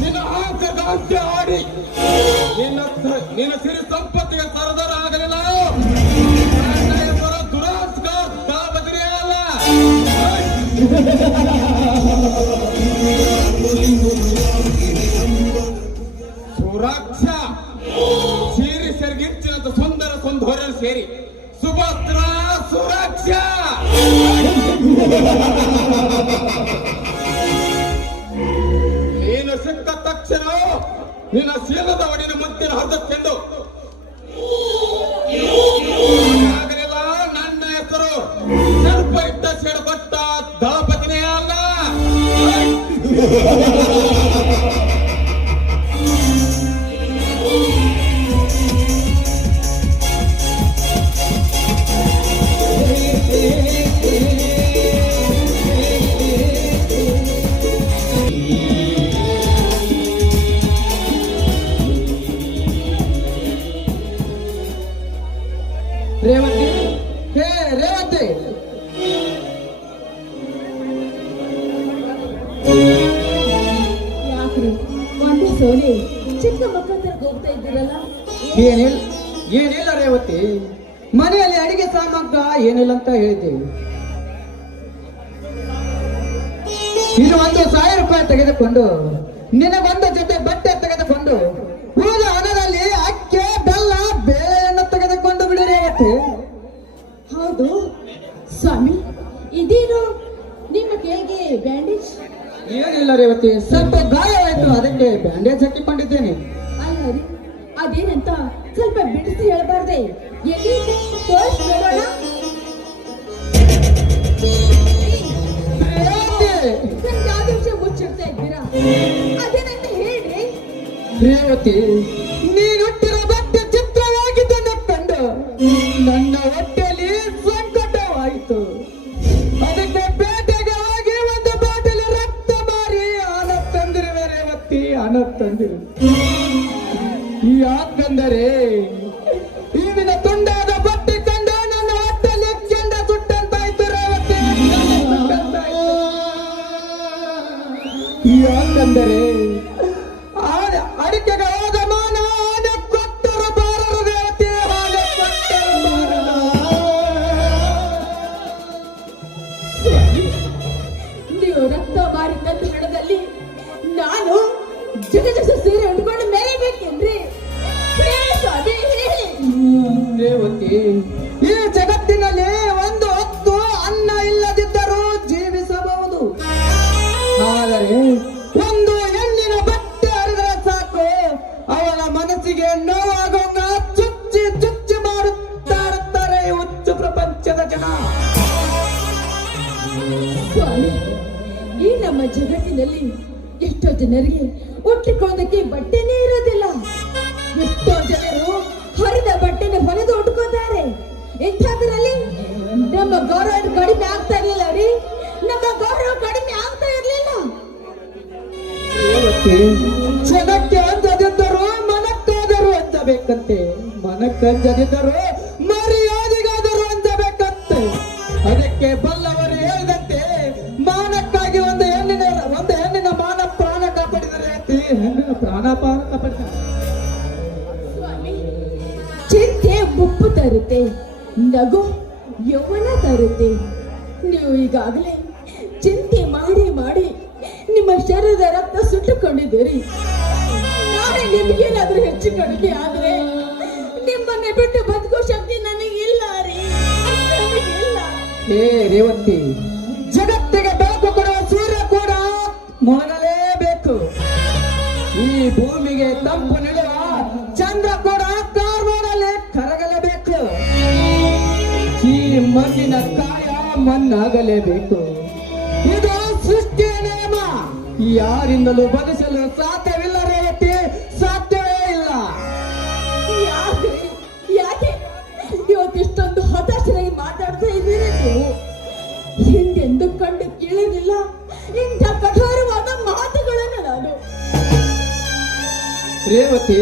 ನಿನ್ನ ಆಸೆ ಆಡಿ ನಿನ್ನ ಸಿರಿ ಸಂಪತ್ತಿಗೆ ಸರದಾರ ಆಗಲಿ ನಾನು. ನನ್ನ ಹೆಸರು ದುರಾಸ್ಕರ್ ದಾಬದ್ರಿ ಅಲ್ಲ. ಸುರಕ್ಷಾ ಸೇರಿ ಸೆರ್ಗಿಂಚಿನಂತ ಸುಂದರ ಸುಂದರ ಸೇರಿ ಸುಭದ್ರ ಸುರಕ್ಷಾ. ನೀನು ಸಿಕ್ಕ ತಕ್ಷಣ ನಿನ್ನ ಶೀಲದ ಒಡಿನ ಮುತ್ತಿನ ಹದಕ್ಕೆಂದು ಆಗಲಿಲ್ಲ. ನನ್ನ ಹೆಸರು ಸರ್ಪ ಇಟ್ಟ ಸೆಡಬಟ್ಟ ದಳಪತಿನೇ ಅಲ್ಲ. ರೇವಂತಿ, ಹೇ ರೇವಂತಿ, ಯಾಕ್ರಿ ಒಂದೇ ಸೋಲಿ ಚಿಕ್ಕ ಮಕ್ಕಳ ತರ ಹೋಗ್ತಾ ಇದ್ದೀರಲ್ಲ? ಏನಿಲ್ಲ ರೇವತಿ, ಮನೆಯಲ್ಲಿ ಅಡಿಗೆ ಸಾಮಗ್ರ ಏನಿಲ್ಲ ಅಂತ ಹೇಳಿದ್ದೇವೆ. ಇನ್ನು 1,000 ರೂಪಾಯಿ ತೆಗೆದುಕೊಂಡು ನಿನಗೊಂದು ಜೊತೆ ಬಟ್ಟೆ ತೆಗೆದುಕೊಂಡು ಉಳಿದ ಹಣದಲ್ಲಿ ಅಕ್ಕಿ ಬೆಲ್ಲ ಬೇಳೆಯನ್ನು ತೆಗೆದುಕೊಂಡು ಬಿಡು ರೇವತಿ. ಹೌದು ಸ್ವಾಮಿ, ಇದೇನು ನಿಮ್ಮ ಕೈಗೆ ಬ್ಯಾಂಡೇಜ್? ಏನಿಲ್ಲ ರೇವತಿ, ಸ್ವಲ್ಪ ಗಾಯವಾಯ್ತು, ಅದಕ್ಕೆ ಬ್ಯಾಂಡೇಜ್ ಹಾಕಿಕೊಂಡಿದ್ದೇನೆ. ಅಲ್ಲ ರೀ, ಅದೇನಂತ ಸ್ವಲ್ಪ ಬಿಡಿಸಿ ಹೇಳಬಾರ್ದೆ? ಎಲ್ಲಿ ತೋರಿಸ್ಬೇಡ. ನನ್ಗೆ ಯಾವ ವಿಷಯ ಮುಚ್ಚಿಡ್ತಾ ಇದ್ದೀರಾ? ಅದೇನಂತ ಹೇಳ್ರಿ ರೇವತಿ. ನೀನುಟ್ಟಿರೋ ಬಟ್ಟೆ ಚಿತ್ರವಾಗಿದ್ದನ್ನು ಕಂಡು ನನ್ನ ಹೊಟ್ಟೆಯಲ್ಲಿ ಸಂಕಟವಾಯಿತು. ಅದಕ್ಕೆ ಪೇಟೆಗೆ ಹೋಗಿ ಒಂದು ಬಾಟಲಿ ರಕ್ತ ಮಾರಿ ಹಣ ತಂದಿರುವೆ ರೇವತಿ, ಹಣ ತಂದಿರು. ಯಾಕಂದರೆ ಈಗಿನ ತುಂಡಾದ ಬಟ್ಟೆ ಕಂಡು ನನ್ನ ಹೊಟ್ಟೆಯಲ್ಲಿ ಕೆಂಡ ಸುಟ್ಟಂತಾಯ್ತು ರೇವತಿ. ಯಾಕಂದರೆ ಅಡಿಕೆಗೆ ಹೋದ ಮಾನ ಆನೆ ಕೊಟ್ಟರು ಬಾರರು ರೇವತಿ, ಆನೆ ಕೊಟ್ಟರು ಬಾರರು. ನೀವು ರಕ್ತ ಮಾರಿದ ಹಣದಲ್ಲಿ ನಾನು ಜಗಜಗ ಸೀರೆ ಉಟ್ಕೊಂಡು ಮೆರಿಬೇಕೇನ್ರಿ? ಹೇಳಿ ಸ್ವಾಮಿ, ಹೇಳಿ. ರೇವತಿ, ಈ ಜಗತ್ತಿನಲ್ಲಿ ಒಂದು ಹೊತ್ತು ಅನ್ನ ಇಲ್ಲದಿದ್ದರೂ ಜೀವಿಸಬಹುದು. ಆದರೆ ಒಂದು ಹೆಣ್ಣಿನ ಬಟ್ಟೆ ಹರಿದರೆ ಸಾಕು, ಅವಳ ಮನಸ್ಸಿಗೆ ನೋವಾಗುವಂಗ ಚುಚ್ಚಿ ಚುಚ್ಚಿ ಮಾಡುತ್ತಾರೆ ಹುಚ್ಚು ಪ್ರಪಂಚದ ಜನ. ಸ್ವಾಮಿ, ಈ ನಮ್ಮ ಜಗತ್ತಿನಲ್ಲಿ ಎಷ್ಟೋ ಜನರಿಗೆ ಉಟ್ಲಿಕ್ಕೋದಕ್ಕೆ ಬಟ್ಟೆನೇ ಇರೋದಿಲ್ಲ. ಎಷ್ಟೋ ಜನರು ಹರಿದ ಬಟ್ಟೆನ ಹೊಲಿದು ಉಟ್ಕೋತಾರೆ. ಇಂಥದ್ರಲ್ಲಿ ನಮ್ಮ ಗೌರವ ಕಡಿಮೆ ಆಗ್ತಾ ಇರ್ಲಿಲ್ಲ ರೀ, ನಮ್ಮ ಗೌರವ ಕಡಿಮೆ ಆಗ್ತಾ ಇರ್ಲಿಲ್ಲ. ಜನಕ್ಕೆ ಅಂಜದಿದ್ದರು ಮನಕ್ಕಾದರು ಅಂಜಬೇಕಂತೆ, ಮನಕ್ಕಂಜದಿದ್ದರು ಮರ್ಯಾದೆಗಾದರು ಅಂಜಬೇಕಂತೆ. ಅದಕ್ಕೆ ಬಲ್ಲವರು ಹೇಳಿದಂತೆ ಮಾನಕ್ಕಾಗಿ ಒಂದು ಹೆಣ್ಣಿನ ಮಾನ ಪ್ರಾಣ ಕಾಪಾಡಿದರೆ ಹೆಣ್ಣಿನ ಪ್ರಾಣ ಕಾಪಾಡಿದ. ಸ್ವಾಮಿ, ಚಿಂತೆ ಮುಪ್ಪು ತರುತ್ತೆ, ನಗು ಯೌವನ ತರುತ್ತೆ. ನೀವು ಈಗಾಗಲೇ ಚಿಂತೆ ಮಾಡಿ ಮಾಡಿ ನಿಮ್ಮ ಶರೀರದ ರಕ್ತ ಸುಟ್ಟುಕೊಂಡಿದ್ದೀರಿ. ನಾಳೆ ನಿಮಗೇನಾದ್ರೂ ಹೆಚ್ಚು ಕಡಿಮೆ ಆದ್ರೆ ನಿಮ್ಮನ್ನ ಬಿಟ್ಟು ಬದುಕೋ ಶಕ್ತಿ ನನಗಿಲ್ಲ ರೀ, ನನಗಿಲ್ಲ. ಹೇ ರೇವಂತಿ, ಜಗತ್ತಿಗೆ ಬೆಳಕು ಕೊಡುವ ಸೂರ್ಯ ಕೂಡ ಮುಳುಗಲೇಬೇಕು. ಈ ಭೂಮಿಗೆ ತಂಪು ನೀಡುವ ಚಂದ್ರ ಕೂಡ ಕಾರ್ಬನಲ್ಲಿ ಕರಗಲೇಬೇಕು. ಈ ಮಣ್ಣಿನ ಕಾಯ ಮಣ್ಣಾಗಲೇಬೇಕು. ಇದು ಸೃಷ್ಟಿಯ ನಿಯಮ, ಯಾರಿಂದಲೂ ಬದಲಿಸಲು ಸಾಧ್ಯವಿಲ್ಲ ರೇವತಿ, ಸಾಧ್ಯವೇ ಇಲ್ಲ. ಯಾಕೆ ಇವತ್ತಿಷ್ಟೊಂದು ಹತಾಶರಾಗಿ ಮಾತಾಡ್ತಾ ಇದ್ದೀರಿ ನೀವು? ಹಿಂದೆಂದು ಕಂಡು ಕೇಳಿರಲಿಲ್ಲ ಇಂಥ ಕಠೋರವಾದ ಮಾತುಗಳನ್ನು ನಾನು. ರೇವತಿ,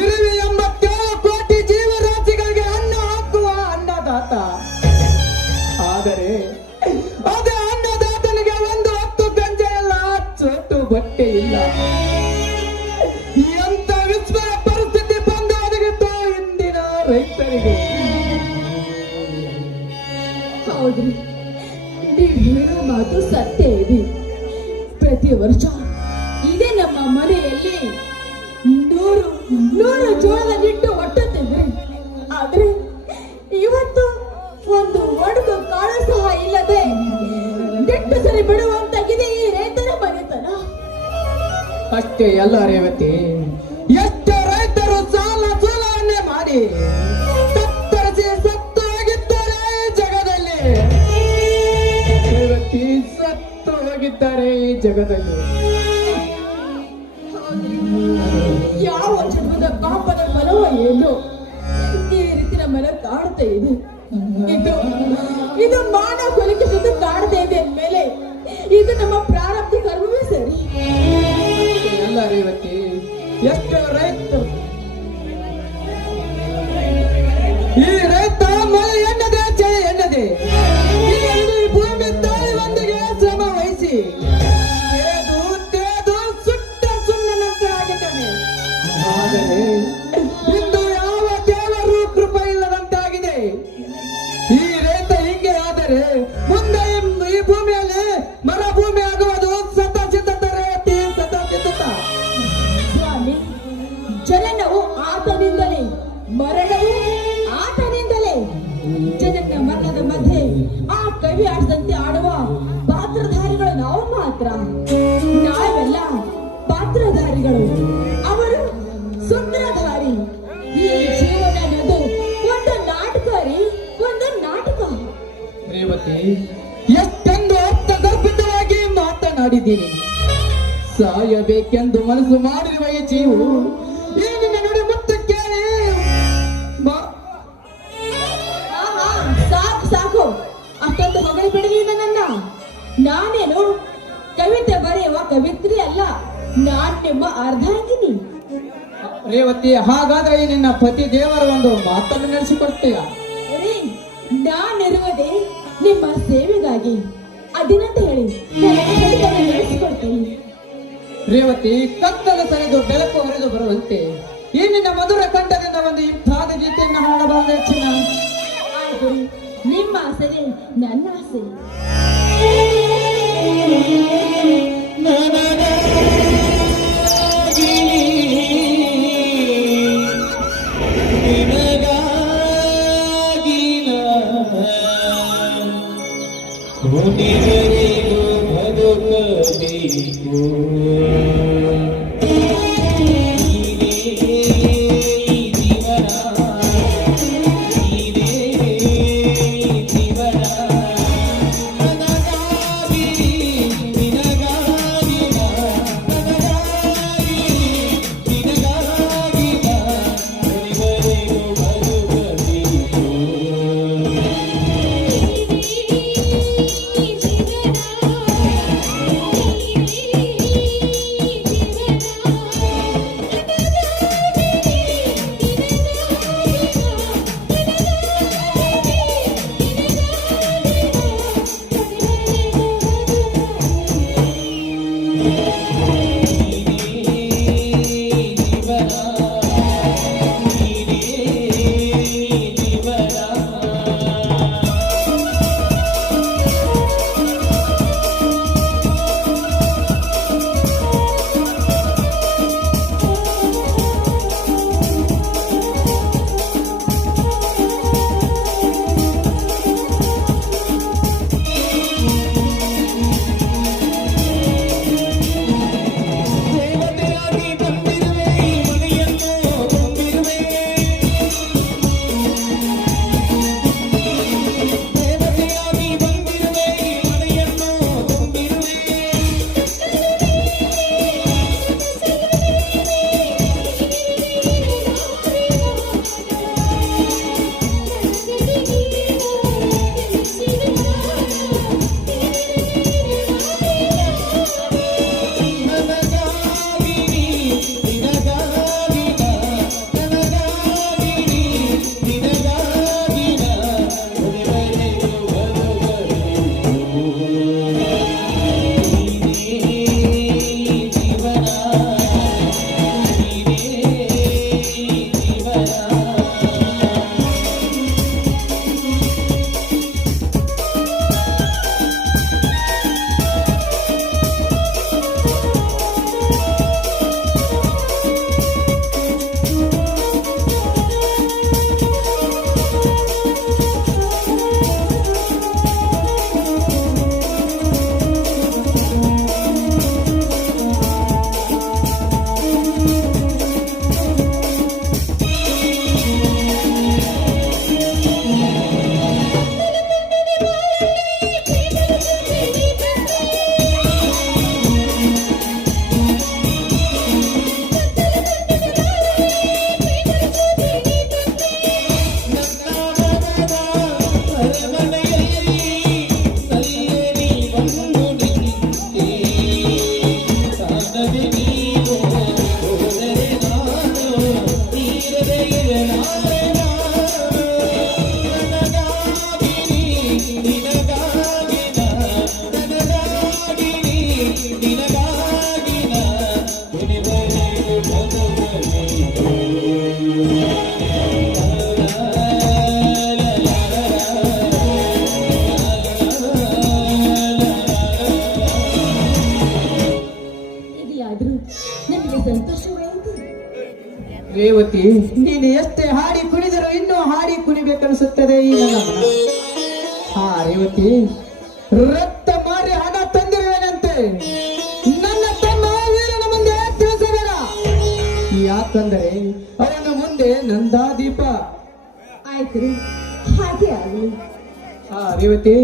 ಇರುವೆ 87 ಕೋಟಿ ಜೀವರಾಶಿಗಳಿಗೆ ಅನ್ನ ಹಾಕುವ ಅನ್ನದಾತ. ಆದರೆ ಅದೇ ಅನ್ನದಾತನಿಗೆ ಒಂದು ಹೊತ್ತು ಗಂಜೆ ಎಲ್ಲ ಚೊಟ್ಟು ಬಟ್ಟೆ ಇಲ್ಲ. ಎಂತ ವಿಸ್ಮಯ ಪರಿಸ್ಥಿತಿ ಬಂದು ಒದಗಿತ್ತು ಇಂದಿನ ರೈತರಿಗೆ. ಹೌದ್ರಿ, ನೀವು ಹೇಳೋ ಮಾತು ಸತ್ಯ ಇದೆ. ಪ್ರತಿ ವರ್ಷ ಇದೇ ನಮ್ಮ ಮನೆಯಲ್ಲಿ ನೂರು ಜೋಳದ ಹಿಟ್ಟು ಒಟ್ಟುತ್ತಿದ್ರಿ. ಆದ್ರೆ ಇವತ್ತು ಒಂದು ಒಣಗು ಕಾಳು ಸಹ ಇಲ್ಲದೆ ನೆಟ್ಟು ಸರಿ ಬಿಡುವಂತಾಗಿದೆ ಈ ರೈತರ ಮನೆತನ. ಅಷ್ಟೇ ಅಲ್ಲ ರೇವತಿ, ಎಷ್ಟು ರೈತರು ಸಾಲ ಸೂಲವನ್ನೇ ಮಾಡಿ ತತ್ತರಿಸಿ ಸತ್ತು ಹೋಗಿದ್ದಾರೆ ಈ ಜಗದಲ್ಲಿ. ರೇವತಿ, ಸತ್ತು ಹೋಗಿದ್ದಾರೆ ಈ ಜಗದಲ್ಲಿ. ಯಾವ ಜನ್ಮದ ಪಾಪದ ಫಲವ ಏನು ಈ ರೀತಿ ನಮ್ಮನ್ನ ಕಾಡ್ತಾ ಇದೆ. ಇದು ಮಾನವ ಕೊಲಿಕೆ ಜೊತೆ ಕಾಡ್ತಾ ಇದೆ ಅಂದ್ಮೇಲೆ ಇದು ನಮ್ಮ ಪ್ರಾರಬ್ಧ ಕರ್ಮವೇ ಸರಿ. ಎಲ್ಲ ರೇವತಿ, ಎಷ್ಟು ರೈತರು ಈ ರೈತ ಮಳೆ ಎನ್ನದೆ ಚಳಿ ಎನ್ನದೆ ಈ ಭೂಮಿ ತಾಯಿ ಒಂದಿಗೆ ಶ್ರಮ ವಹಿಸಿ ತೇದು ಸುಟ್ಟ ಸುಣ್ಣನಂತೆ ಆಗಿದ್ದಾನೆ. ಆದರೆ ಇಂದು ಯಾವ ದೇವರು ಕೃಪೆ ಇಲ್ಲದಂತಾಗಿದೆ. ಈ ರೈತ ಹಿಂಗೆ ಆದರೆ ಮುಂದೆ ಈ ಭೂಮಿಯಲ್ಲಿ ಮರ ಭೂಮಿ ಆಗುವುದು ಸತ ಸಿದ್ಧತ ರೇವತಿ, ಸತ ಸಿದ್ಧತ. ಸ್ವಾಮಿ, ಜನನವು ಆತನಿಂದಲೇ, ಮರಣವು ಆತನಿಂದಲೇ. ಜನನ ಮರಣದ ಮಧ್ಯೆ ಆ ಕವಿ ಆಡದಂತೆ ಆಡುವ ಪಾತ್ರಧಾರಿಗಳು ನಾವು ಮಾತ್ರ. ನಾವೆಲ್ಲ ಪಾತ್ರಧಾರಿಗಳು, ಅವರು ಸೂತ್ರಧಾರಿ. ಈ ಜೀವನ ಅನ್ನೋದು ಒಂದು ನಾಟಕ ರೀ, ಒಂದು ನಾಟಕ. ರೇವತಿ, ಎಷ್ಟೊಂದು ಅರ್ಥಗರ್ಭಿತವಾಗಿ ಮಾತನಾಡಿದ್ದೀನಿ. ಸಾಯಬೇಕೆಂದು ಮನಸ್ಸು ಮಾಡಿರುವ ಈ ಜೀವು ಈ ನಿನ್ನ ನುಡಿ ಮುತ್ತು ಕೇಳಿ ಆಹಾ, ಸಾಕು ಅಷ್ಟೊಂದು ಹೊಗಳಿ ಬಿಡಲಿ ನನ್ನ. ನಾನೇನು ಕವಿತೆ ಬರೆಯುವ ಕವಿತ್ರಿ ಅಲ್ಲ, ನಾನ್ ನಿಮ್ಮ ಅರ್ಧಾಂಗಿನಿ. ರೇವತಿ, ಹಾಗಾದ್ರೆ ಈ ನಿನ್ನ ಪತಿ ದೇವರ ಒಂದು ಮಾತನ್ನು ನಡೆಸಿಕೊಡ್ತೀಯ? ರೀ, ನಾನಿರುವುದೇ ನಿಮ್ಮ ಸೇವೆಗಾಗಿ. ಅದಿನಂತ ಹೇಳಿ ನಾನು ನಡೆಸಿಕೊಡ್ತೀನಿ. ರೇವತಿ, ಕತ್ತಲ ಸರಿದು ಬೆಳಕು ಹರಿದು ಬರುವಂತೆ ಈ ನಿನ್ನ ಮಧುರ ಕಂಠದಿಂದ ಒಂದು ಇಂಥಾದ ಗೀತೆಯನ್ನು ಹಾಡಬಾರದು ಹೆಚ್ಚಿನ. ಆಯ್ತು ರೀ, ನಿಮ್ಮ ಆಸೆ ನನ್ನ ಆಸೆ. ಇದಾದ್ರೂ ನನಗೆ ಸಂತೋಷವಾಯಿತು. ರೇವತಿ, ನೀನು ಎಷ್ಟೇ ಹಾಡಿ ಕುಣಿದರೂ ಇನ್ನೂ ಹಾಡಿ ಕುಣಿಬೇಕನ್ನಿಸುತ್ತದೆ ಈ ನನ್ನ ಮನ. ಹಾ ರೇವತಿ, ರಕ್ತ ಮಾರಿ ಹಣ ತಂದಿರುವೇನಂತೆ ನನ್ನ ತಮ್ಮ ವೀರನ ಮುಂದೆ ತಿಳಿಸಬೇಡ. ಯಾಕಂದರೆ ಅವನ ಮುಂದೆ ನಂದಾದೀಪ. ಆಯ್ತು ರೀ, ಹಾಗೆ ಆಗಲಿ. ಹಾ ರೇವತಿ,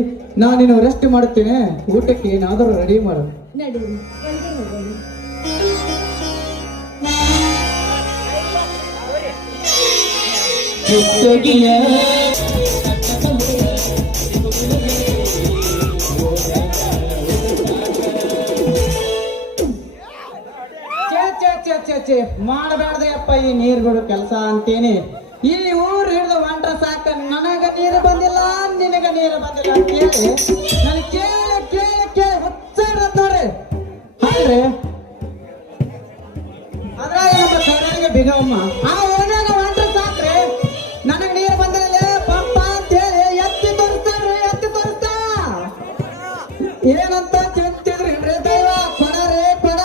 ನಾನಿನ್ನು ರೆಸ್ಟ್ ಮಾಡುತ್ತೇನೆ. ಊಟಕ್ಕೆ ಏನಾದರೂ ರೆಡಿ ಮಾಡು. ನಡೀರಿ, ಒಳಗೆ ಹೋಗೋಣ. ಮಾಡಬೇಡ್ದೆ ಅಪ್ಪ ಈ ನೀರುಗಳು ಕೆಲಸ ಅಂತೇನೆ. ಈ ಊರು ಹಿಡಿದು ಹೊಂಟ್ರ ಸಾಕ, ನನಗ ನೀರು ಬಂದಿಲ್ಲ ನಿನಗ ನೀರು ಬಂದಿಲ್ಲ ಅಂತ ಹೇಳಿ ನನಗೆ ಕೇಳಿ ಕೇಳಿ ಕೇಳಿ ಹುಚ್ಚಾಡ್ರತ್ ನೋಡ್ರಿ. ಅಲ್ರಿ ಅದ್ರಾಗ ನಮ್ಮ ಕೈಗೆ ಬಿಗವಮ್ಮ ಆ ಓಣ್ಯಾಗ ಹೊಂಟ್ರ ಸಾಕ್ರಿ, ನನಗ್ ನೀರು ಬಂದಿಲ್ಲ ಪಪ್ಪ ಅಂತ ಹೇಳಿ ಎತ್ತಿ ತೋರಿಸ್ತಾರ್ರಿ, ಎತ್ತಿ ತೋರಿಸ್ತಾ ಏನಂತ ತಿಂತಿದ್ರಿ ದೈವ ಕೊಡ ರೇ ಕೊಡ.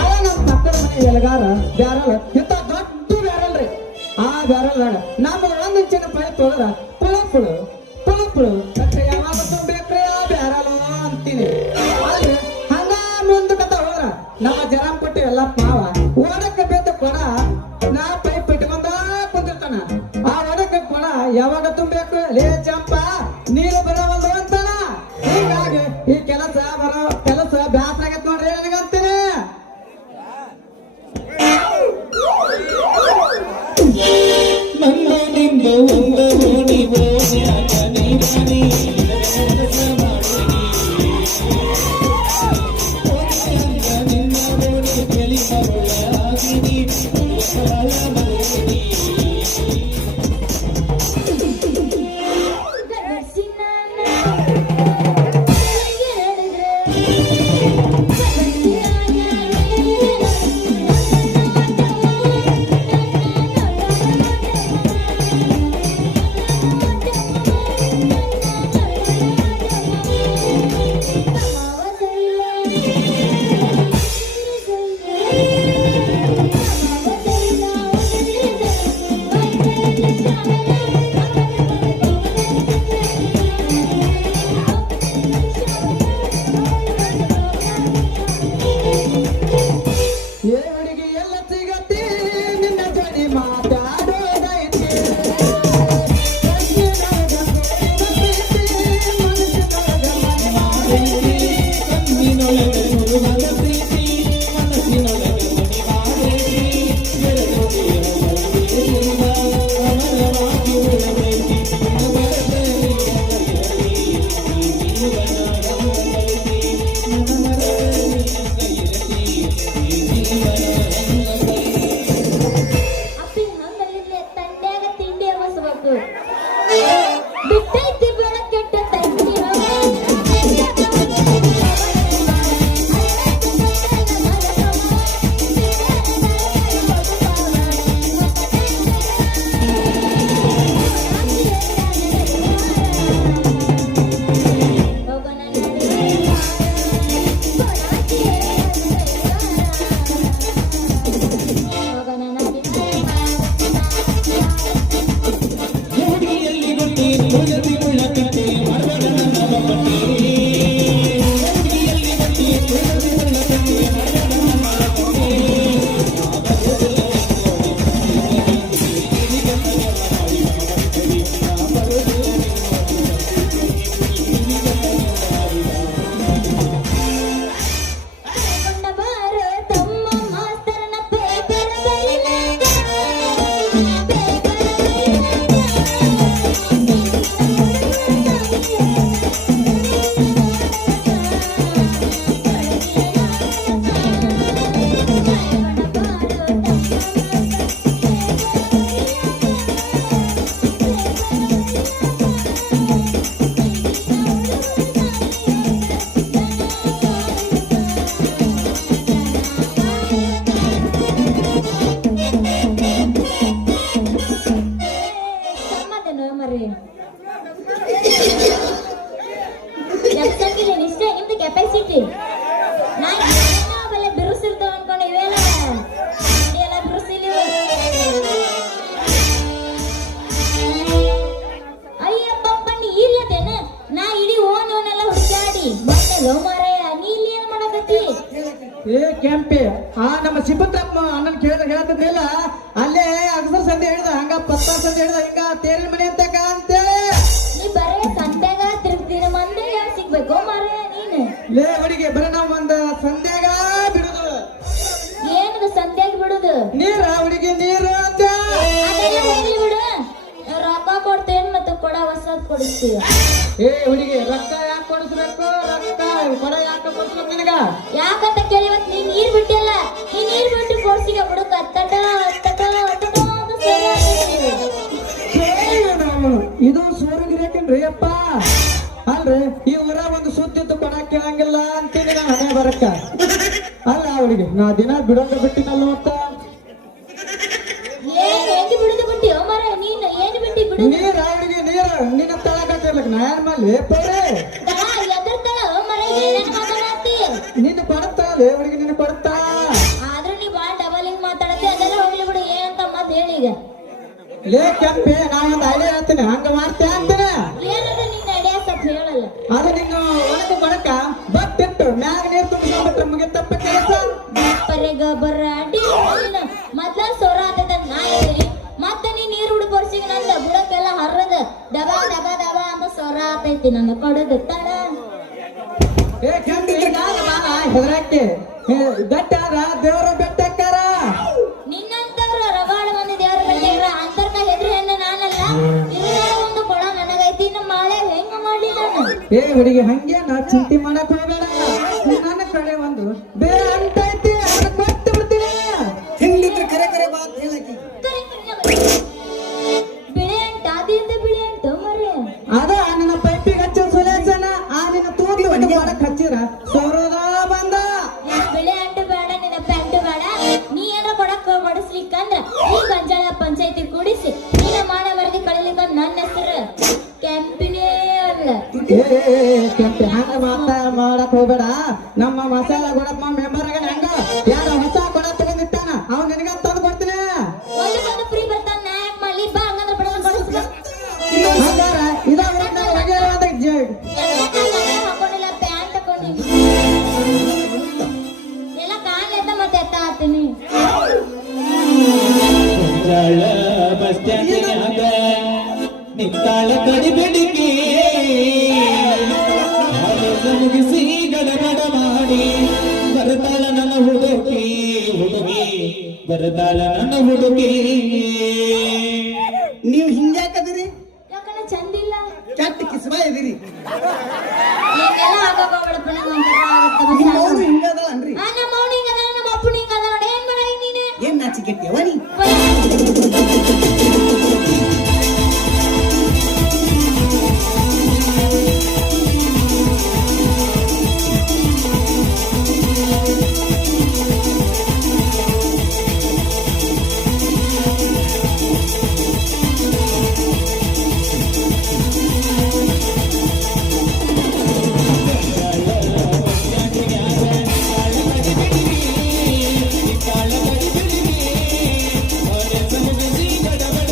ಅವ ನಮ್ಮ ಮಕ್ಕಳ ಮನೆ ಎಲಗಾರ ಬ್ಯಾರಲ್ ಇಂಥ ದೊಡ್ಡ ಬ್ಯಾರಲ್ ರೀ. ಆ ಬ್ಯಾರಲ್ ನಮ್ಮ ಒಂದ್ ಇಂಚಿನ ಪೈಪ್ ತೊಳೆದ ಪುಳು ಪುಳು ಪುಳು ಪುಳು ಯಾವಾಗ ತುಂಬೇಕ್ರಿ ಆ ಬ್ಯಾರಲ್ ಅಂತೀನಿ. ಅಲ್ರಿ ಹಂಗ ಮುಂದಕತ್ತ ಹೋದ್ರ ನಮ್ಮ ಜರಾಂಪಟ್ಟಿ ಎಲ್ಲ ಮಾವ ಒಡಕ್ಕೆ ಬೇತ ಕೊಡ ನಾ ಪೈಪ್ ಇಟ್ಕೊಂಡ ಕುಂದಿರ್ತಾನ. ಆ ಒಡಕ್ಕೆ ಕೊಡ ಯಾವಾಗ ತುಂಬೇಕು ಲೇ ಚಂಪ ನೀರು ಬರವಲ್ದು ಅಂತಾನ. ಹೀಗಾಗಿ ಈ ಕೆಲಸ ಬ್ಯಾಸರ ಆಗೈತ್ ನೋಡ್ರಿ ನನಗಂತೀನಿ. ಕೆಂಪಿ ನಮ್ಮ ಸಿಬ್ಬತ್ರಪ್ಪ ಅಣ್ಣನ್ ಹೇಳ್ತಿದ್ನಿಲ್ಲ ಅಲ್ಲೇ ಅಗಸರ್ ಸಂಧಿ ಹೇಳಿದ ಹಂಗ ಪತ್ತ ಸಂಧಿ ಹೇಳಿದ ಹಿಂಗ ತೇರಿನ ಮನೆ ಅಂತ ಅಂತೇಳಿ ನೀ ಬರೇ ಸಂತ್ಯಾಗ ತಿರುಗ್ತೀರ ಮಂದೆ ಯಾರು ಸಿಗ್ಬೇಕು ಮಾರೇ ನೀನು ಲೇ ಹುಡುಗಿ ಬರೀ ನಾವ್ ಒಂದ್ ಸಂಧ್ಯಾಗ ಬಿಡುದು ಏನದ ಸಂತ್ಯಾಗ ಬಿಡುದು ನೀರ ಹುಡುಗಿ ನೀರು ಅಂತ ಅದೆಲ್ಲ ಹೋಗ್ಲಿ ಬಿಡು ರೊಕ್ಕ ಕೊಡ್ತೇನ್ ಮತ್ತೆ ಕೊಡ ಹೊಸದ್ ಕೊಡಿಸ್ತೀಯ ಏ ಹುಡುಗಿ ರೊಕ್ಕ ಯಾಕೆ ಕೊಡಿಸ್ಬೇಕು ರೊಕ್ಕ ಕೊಡ ಯಾಕೆ ಕೊಡಿಸ್ಬೇಕು ನಿನಗ ಯಾಕಂತ ಕೇಳಿವತ್ ನೀ ನೀರ್ ಬಿಟ್ಟಿಲ್ಲ ನೀ ನೀರ್ ಬಿಟ್ಟು ಕೋರ್ಸಿಗೆ ಬಿಡುಕ ಅತ್ತಟ ಅತ್ತಟ ಅತ್ತಟ ಅಂತ ಇದು ಸೂರ್ಯಗಿರಿಯಕನ್ರಿ ಅಪ್ಪ ಅಲ್ರಿ ಈ ಊರ ಒಂದು ಸುದ್ದಿದ್ದು ಕೊಡ ಕೇಳಂಗಿಲ್ಲ ಅಂತೀನಿ ನಾನು ಹಣೆ ಬರಕ್ಕ ಅಲ್ಲ ಅವಳಿಗೆ ನಾ ದಿನ ಬಿಡೋದ ಬಿಟ್ಟಿನಲ್ಲ ಮತ್ತ ಏನ್ ಹೆಂಗ್ ಬಿಡುದು ಬಿಟ್ಟಿಯೋ ಮರ ನೀನ್ ಏನ್ ಬಿಟ್ಟಿ ಬಿಡು ನೀರ ಅವಳಿಗೆ ನೀರು ನಿನ್ನ ತಳಕತ್ತಿರ್ಲಕ್ ನಾ ಏನ್ ಮಾಡ್ಲಿ ಪೋರೆ ಎದರ್ತಾಳ ಮರ ಏನೇನ್ ಮಾತಾಡತ್ತಿ ನಿನ್ನ ಕೊಡ್ತಾಳೆ ಅವಳಿಗೆ ನಿನ್ನ ಕೊಡ್ತಾ ಆದ್ರೂ ನೀ ಬಾಳ್ ಡಬಲ್ ಹಿಂಗ್ ಮಾತಾಡತ್ತಿ ಅದೆಲ್ಲ ಹೋಗ್ಲಿ ಬಿಡು ಏನಂತ ಮತ್ ಹೇಳಿ ಈಗ ಲೇ ಕೆಂಪೆ ನಾ ಒಂದು ಐಡಿಯಾ ಹೇಳ್ತೀನಿ ಹಂಗ ಮಾಡ್ತೇ ಅಂತೀನಿ ಏನದ ನಿನ್ನ ಐಡಿಯಾ ಸತ್ ಹೇಳಲ್ಲ ಅದು ನಿನ್ನ ಒಳಗೆ ಕೊಡಕ ಬಟ್ಟಿಟ್ಟು ಮ್ಯಾಗ ನೀರು ತುಂಬಿಸ್ಕೊಂಡ್ಬಿಟ್ರೆ ಮುಗಿತಪ್ಪ ಕೆಲಸ ಪರೆ ಗೊಬ್ಬರ ಅಡಿ ಮೊದ್ಲ ಸೊರ ಆತದ ನಾ ಹೇಳಿ ಮತ್ತೆ ನೀ ನೀರು ಹುಡುಗ ಬರ್ಸಿಗೆ ನಂದ ಬುಡಕ್ಕೆಲ್ಲ ಹರ್ರದ ದಬ ದಬ ದಬ ಅಂತ ಸೊರ ಆತೈತಿ ನನ್ನ ಕೊಡೋದು ತಡ ಏ ಕೆಂಪಿ ನಾನು ಹೆದರಾಕಿ ಗಟ್ಟಾರ ದೇವರ ಬೆಟ್ಟಕ್ಕಾರ ನಿನ್ನಂತವ್ರ ರವಾಳ ಮಂದಿ ದೇವರ ಬೆಟ್ಟಿಗ್ರ ಅಂತರ್ನ ಹೆದ್ರಿ ಹೆಣ್ಣು ನಾನಲ್ಲ ಇದ್ರ ಒಂದು ಕೊಡ ನನಗೈತಿ ನಮ್ಮ ಮಾಳೆ ಹೆಂಗ ಮಾಡ್ಲಿ ನಾನು ಏ ಹುಡುಗಿ ಹಂಗೆ ನಾ ಚಿಂತೆ ಮಾಡಕ್ ಹೋಗಬೇಡ ನನ್ನ ಕಡೆ ಒಂದು ಬೇರೆ ಅಂತ ಐತಿ ಅದನ್ನ ಕೊಟ್ಟು ಬಿಡ್ತೀನಿ ಹಿಂಗಿದ್ರೆ ಕರೆ ಕರೆ ಬಾ ಅಂತ ಹೇಳಕಿ ಬಿಳಿ ಅಂಟ ಅದಿಂದ ಬಿಳಿ ಅಂಟ ಮರೆ ಅದ ನಿನ್ನ ಪೈಪಿಗೆ ಹಚ್ಚೋ ಸುಲೇಸನ ಆ ನಿನ್ನ ತೂಗ್ಲಿ ಒಂದು ಮಾಡಕ್ ಹಚ್ಚಿರ ಸೌರದ ಬಂದ ಬಿಳಿ ಅಂಟು ಬೇಡ ನಿನ್ನ ಪ್ಯಾಂಟು ಬೇಡ ನೀ ಏನೋ ಕೊಡಕ್ ಬಡಿಸ್ಲಿಕ್ಕಂದ್ರ ಈ ಗಂಜಾಳ ಪಂಚಾಯತಿ ಕೂಡಿಸಿ ನಿನ್ನ ಮಾಡ ವರದಿ ಕಳಿಲಿಕ್ಕ ನನ್ನ ಹೆಸರು ಕೆಂಪಿನೇ ಅಲ್ಲ ಕೆಂಪಿ ಹಂಗ ಮಾಡಕ್ ಹೋಗ್ಬೇಡ ನಮ್ಮ ಮಸಾಲ ಗುಡಪ್ಪ ಮೆಂಬರ್ ಹೆಂಗ ಯಾರ ಹೊಸ ಕೊಡ ತಗೊಂಡಿತ್ತಾನ ಅವ್ ನಿನಗ ತಂದು ಕೊಡ್ತೀನಿ ಒಂದು ಫ್ರೀ ಬರ್ತಾನ ನಾ ಯಾಕೆ ಮಾಡ್ಲಿ ಬಾ ಹಂಗಂದ್ರ ಬಡದ ಬಡಿಸ್ಬ ಹಂಗಾರ ಇದಾಗ ಹಾಕೊಂಡಿಲ್ಲ ಪ್ಯಾಂಟ್ ಹಾಕೊಂಡಿನಿ ಎಲ್ಲ ಕಾಣ್ಲೆತ್ತ ಮತ್ತೆ ಎತ್ತ ಹಾಕ್ತೀನಿ ಜಾಳ ಬಸ್ ಸ್ಟ್ಯಾಂಡಿನಾಗ ನಿತ್ತಾಳ ಕಡಿಬೇಡಿಕೆ ಮುಗಿಸಿ ಗಡಬಡ ಮಾಡಿ ಬರ್ತಾಳ ನನ್ನ ಹುಡುಗಿ ಬರ್ತಾಳ ನನ್ನ ಹುಡುಗಿ ನೀವು ಹಿಂಗ್ಯಾಕದಿರಿ ಯಾಕಂದ್ರೆ ಚಂದಿಲ್ಲ ಕೆಟ್ಟ ಕಿಸ್ಬ ಇದೀರಿ ಈಗೆಲ್ಲ ಆಗೋಗ್ಬಿಡಪ್ಪ ನಂಗೆ ಒಂಥರ ಆಗುತ್ತೆ ಹಿಂಗದಲ್ರಿ ನಮ್ಮ ಅವ್ನು ಹಿಂಗದ ನಮ್ಮ ಅಪ್ಪನ ಹಿಂಗದ ನೋಡಿ ಏನ್ ಮಾಡ ನೀನು ಏನ್ ನಾಚಿಕೆಟ್ಟಿಯವ ನೀ ಮುಗಿಸಿ ಗಡಬಡ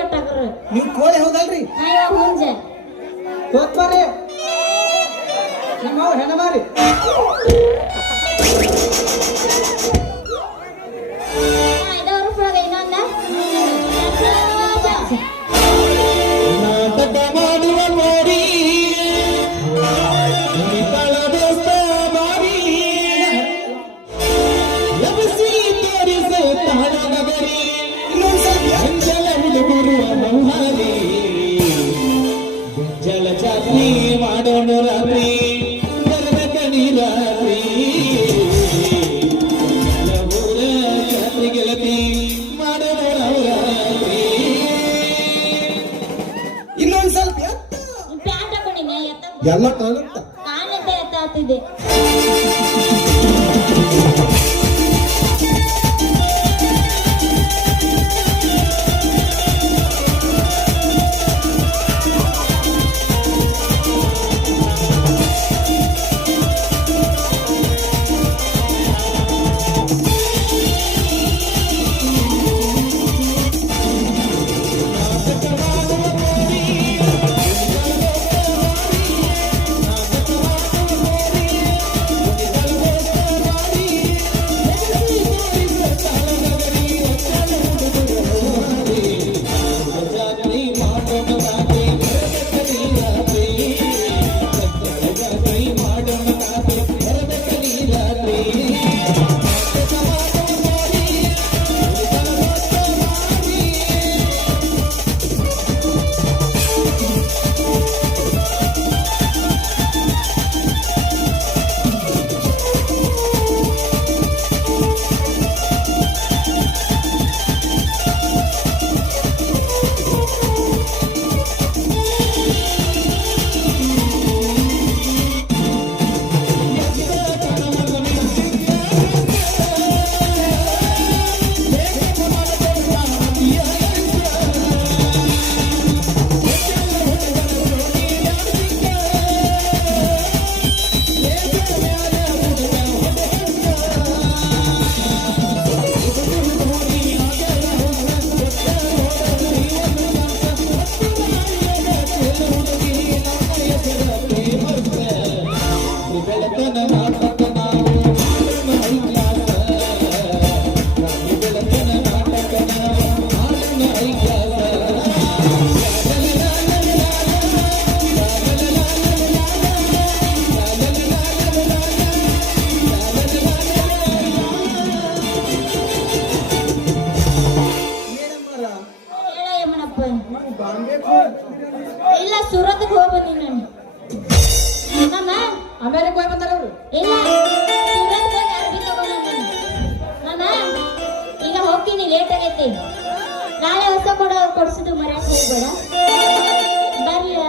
ಒಟ್ಟಾಗ್ರು ನೀವು ಕೋಳಿ ಹೌದಲ್ರಿ? ಹುಂಜ ಹೋಗ್ಬರ್ರಿ ನಿಮ್ಮ ಹೆಣ ಮಾರಿ. 5 ರೂಪಾಯಿ ಇನ್ನೊಂದ ನಾಟಕ ಮಾಡುವ ಮೋಡಿ ನಿತ್ತಳ ದೋಸ್ತ ಮಾರಿ ಎಬಸಿ ತೋರಿಸೆ ತಾಳಗರಿ ಅಂಜಲ ಹುಡುಗರು ಮೌಹಾರಿ ಜಲ ಜಾತ್ರಿ ಮಾಡೋಣ ರಾತ್ರಿ ಬರದ ಕಣಿ ರಾತ್ರಿ ಊರ ಜಾತ್ರಿ ಗೆಳತಿ ಮಾಡೋಣ ರಾತ್ರಿ. ಇನ್ನೊಂದ್ ಸ್ವಲ್ಪ ಪ್ಯಾಂಟ್ ಹಾಕೊಂಡಿನಿ ಎತ್ತ ಎಲ್ಲ ಕಾಣುತ್ತ. ಕಾಣಂತ ಎತ್ತಾತಿದ್ದೆ. ಇಲ್ಲ ಸುರತ್ಗೆ ಹೋಗಿ ಬಂದೀನಿ ನಾನು. ಆಮೇಲೆ ಹೋಗಿ ಬಂದಾರ ಅವರು. ಇಲ್ಲ ಸುರತ್ಗೆ ಹೋಗಿ ಅರ್ಬಿ ತಗೊಂಡ್ ನಾನು ಈಗ ಹೋಗ್ತೀನಿ, ಲೇಟ್ ಆಗೈತಿ. ನಾಳೆ ಹೊಸ ಕೊಡ್ಸಿದ್ದು ಮರ್ಯಾಕ್ ಹೋಗ್ಬೇಡ. ಬರ್ಲಿಯಾ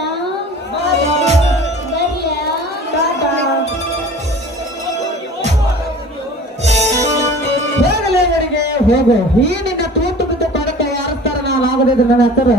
ಹೋಗು. ಈ ನಿನ್ನ ತೂತು ಬಿದ್ದ ಪದಕ್ಕೆ ಯಾರಿಸ್ತಾರ ನಾವು ಆಗದಿದ್ರೆ ನನ್ನ ಹತ್ತಿರ